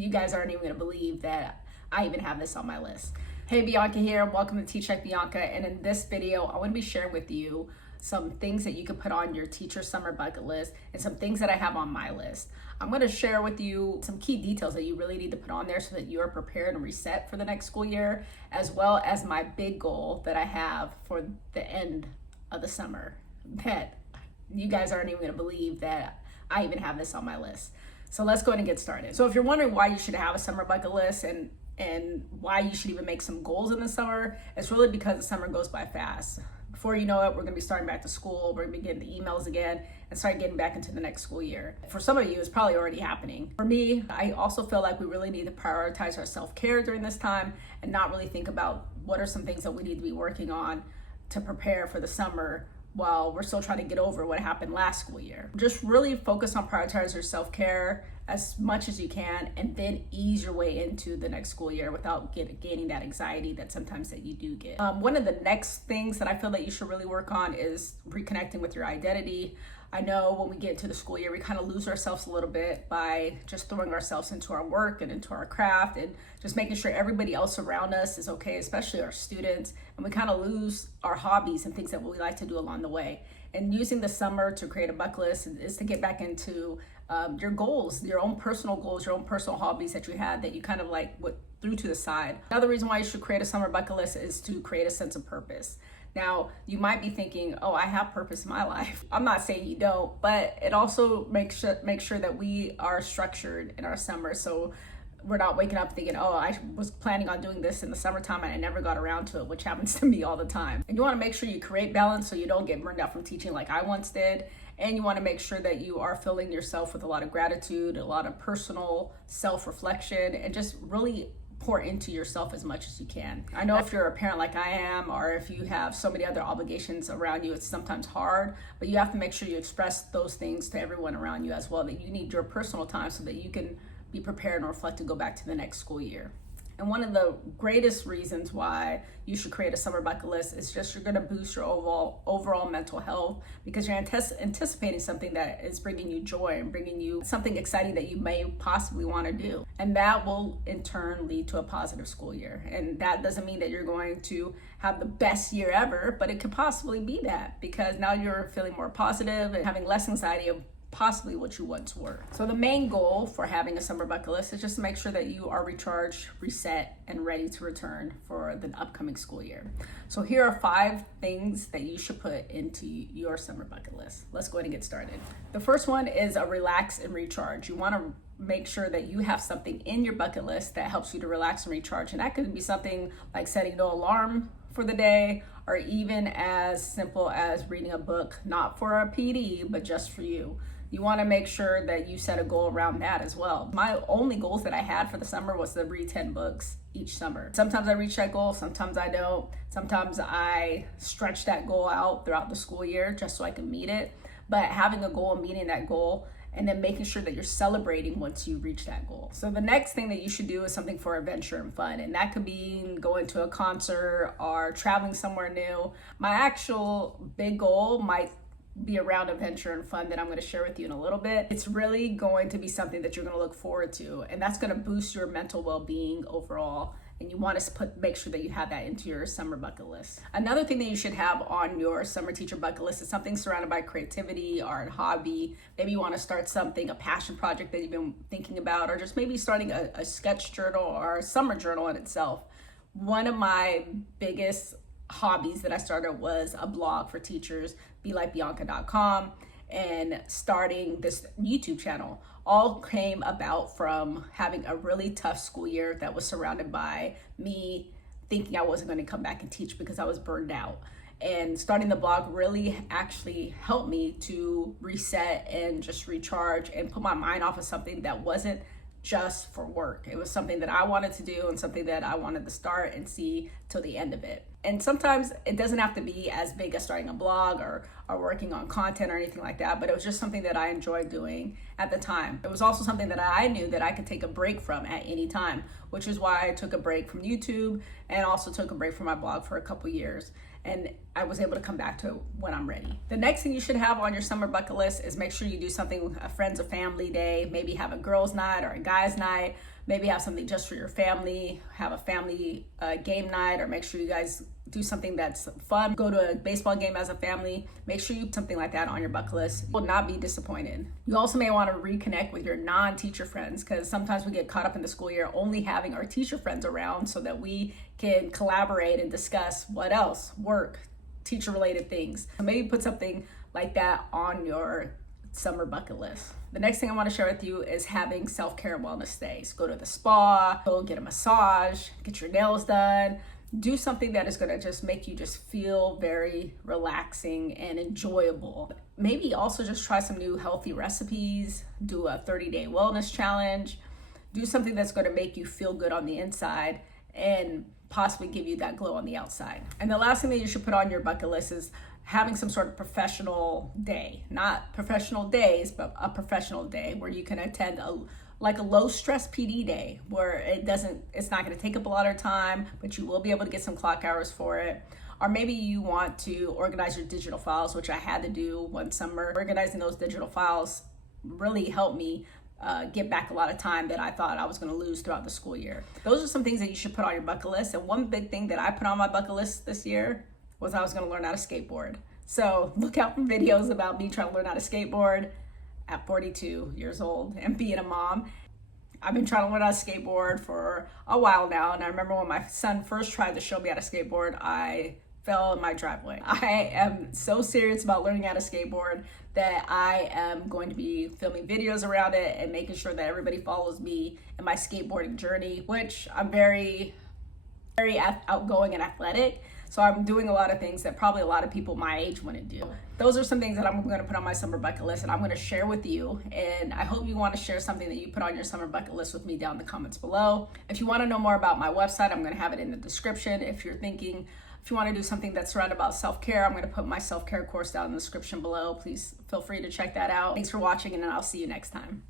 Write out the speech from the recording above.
You guys aren't even gonna believe that I even have this on my list. Hey, Bianca here. Welcome to Teach Like Bianca. And in this video, I want to be sharing with you some things that you can put on your teacher summer bucket list and some things that I have on my list. I'm going to share with you some key details that you really need to put on there so that you are prepared and reset for the next school year, as well as my big goal that I have for the end of the summer that you guys aren't even going to believe that I even have this on my list. So let's go ahead and get started. So if you're wondering why you should have a summer bucket list and why you should even make some goals in the summer, it's really because the summer goes by fast. Before you know it, we're gonna be starting back to school, we're gonna be getting the emails again and start getting back into the next school year. For some of you, it's probably already happening. For me, I also feel like we really need to prioritize our self-care during this time and not really think about what are some things that we need to be working on to prepare for the summer while we're still trying to get over what happened last school year. Just really focus on prioritizing your self-care as much as you can, and then ease your way into the next school year without gaining that anxiety that sometimes that you do get. One of the next things that I feel that you should really work on is reconnecting with your identity. I know when we get into the school year, we kind of lose ourselves a little bit by just throwing ourselves into our work and into our craft and just making sure everybody else around us is okay, especially our students. And we kind of lose our hobbies and things that we like to do along the way. And using the summer to create a bucket list is to get back into your goals, your own personal goals, your own personal hobbies that you had that you kind of like threw to the side. Another reason why you should create a summer bucket list is to create a sense of purpose. Now, you might be thinking, oh, I have purpose in my life. I'm not saying you don't, but it also makes sure that we are structured in our summer. So we're not waking up thinking, oh, I was planning on doing this in the summertime and I never got around to it, which happens to me all the time. And you want to make sure you create balance so you don't get burned out from teaching like I once did. And you want to make sure that you are filling yourself with a lot of gratitude, a lot of personal self-reflection, and just really pour into yourself as much as you can. I know if you're a parent like I am, or if you have so many other obligations around you, it's sometimes hard, but you have to make sure you express those things to everyone around you as well, that you need your personal time so that you can be prepared and reflect to go back to the next school year. And one of the greatest reasons why you should create a summer bucket list is just you're gonna boost your overall mental health, because you're anticipating something that is bringing you joy and bringing you something exciting that you may possibly wanna do. And that will in turn lead to a positive school year. And that doesn't mean that you're going to have the best year ever, but it could possibly be that, because now you're feeling more positive and having less anxiety of possibly what you once were. So the main goal for having a summer bucket list is just to make sure that you are recharged, reset, and ready to return for the upcoming school year. So here are 5 things that you should put into your summer bucket list. Let's go ahead and get started. The first one is a relax and recharge. You want to make sure that you have something in your bucket list that helps you to relax and recharge. And that could be something like setting no alarm for the day, or even as simple as reading a book, not for a PD, but just for you. You want to make sure that you set a goal around that as well. My only goals that I had for the summer was to read 10 books each summer. Sometimes I reach that goal, sometimes I don't. Sometimes I stretch that goal out throughout the school year just so I can meet it. But having a goal and meeting that goal, and then making sure that you're celebrating once you reach that goal. So the next thing that you should do is something for adventure and fun. And that could be going to a concert or traveling somewhere new. My actual big goal might be around adventure and fun that I'm going to share with you in a little bit. It's really going to be something that you're going to look forward to, and that's going to boost your mental well-being overall. And you want to make sure that you have that into your summer bucket list. Another thing that you should have on your summer teacher bucket list is something surrounded by creativity or a hobby. Maybe you want to start something, a passion project that you've been thinking about, or just maybe starting a sketch journal or a summer journal in itself. One of my biggest hobbies that I started was a blog for teachers, belikebianca.com, and starting this YouTube channel. All came about from having a really tough school year that was surrounded by me thinking I wasn't going to come back and teach because I was burned out. And starting the blog really actually helped me to reset and just recharge and put my mind off of something that wasn't just for work. It was something that I wanted to do and something that I wanted to start and see till the end of it. And sometimes it doesn't have to be as big as starting a blog or working on content or anything like that, but it was just something that I enjoyed doing at the time. It was also something that I knew that I could take a break from at any time, which is why I took a break from YouTube and also took a break from my blog for a couple years. And I was able to come back to it when I'm ready. The next thing you should have on your summer bucket list is make sure you do something, a friends or family day, maybe have a girls' night or a guys' night. maybe have something just for your family, have a family game night, or make sure you guys do something that's fun. Go to a baseball game as a family. Make sure you do something like that on your bucket list. You will not be disappointed. You also may want to reconnect with your non-teacher friends, because sometimes we get caught up in the school year only having our teacher friends around so that we can collaborate and discuss what else, work, teacher related things. So maybe put something like that on your summer bucket list. The next thing I want to share with you is having self-care and wellness days. Go to the spa, go get a massage, get your nails done. Do something that is going to just make you just feel very relaxing and enjoyable. Maybe also just try some new healthy recipes, do a 30-day wellness challenge, do something that's going to make you feel good on the inside and possibly give you that glow on the outside. And the last thing that you should put on your bucket list is having some sort of professional day. Not professional days, but a professional day where you can attend a low stress PD day where it's not going to take up a lot of time, but you will be able to get some clock hours for it. Or maybe you want to organize your digital files, which I had to do one summer. Organizing those digital files really helped me get back a lot of time that I thought I was going to lose throughout the school year. Those are some things that you should put on your bucket list. And one big thing that I put on my bucket list this year was I was going to learn how to skateboard. So look out for videos about me trying to learn how to skateboard at 42 years old and being a mom. I've been trying to learn how to skateboard for a while now, and I remember when my son first tried to show me how to skateboard, I fell in my driveway. I am so serious about learning how to skateboard that I am going to be filming videos around it and making sure that everybody follows me in my skateboarding journey, which I'm very, very outgoing and athletic. So I'm doing a lot of things that probably a lot of people my age wouldn't do. Those are some things that I'm going to put on my summer bucket list and I'm going to share with you. And I hope you want to share something that you put on your summer bucket list with me down in the comments below. If you want to know more about my website, I'm going to have it in the description. If you want to do something that's surrounded about self-care, I'm going to put my self-care course down in the description below. Please feel free to check that out. Thanks for watching, and I'll see you next time.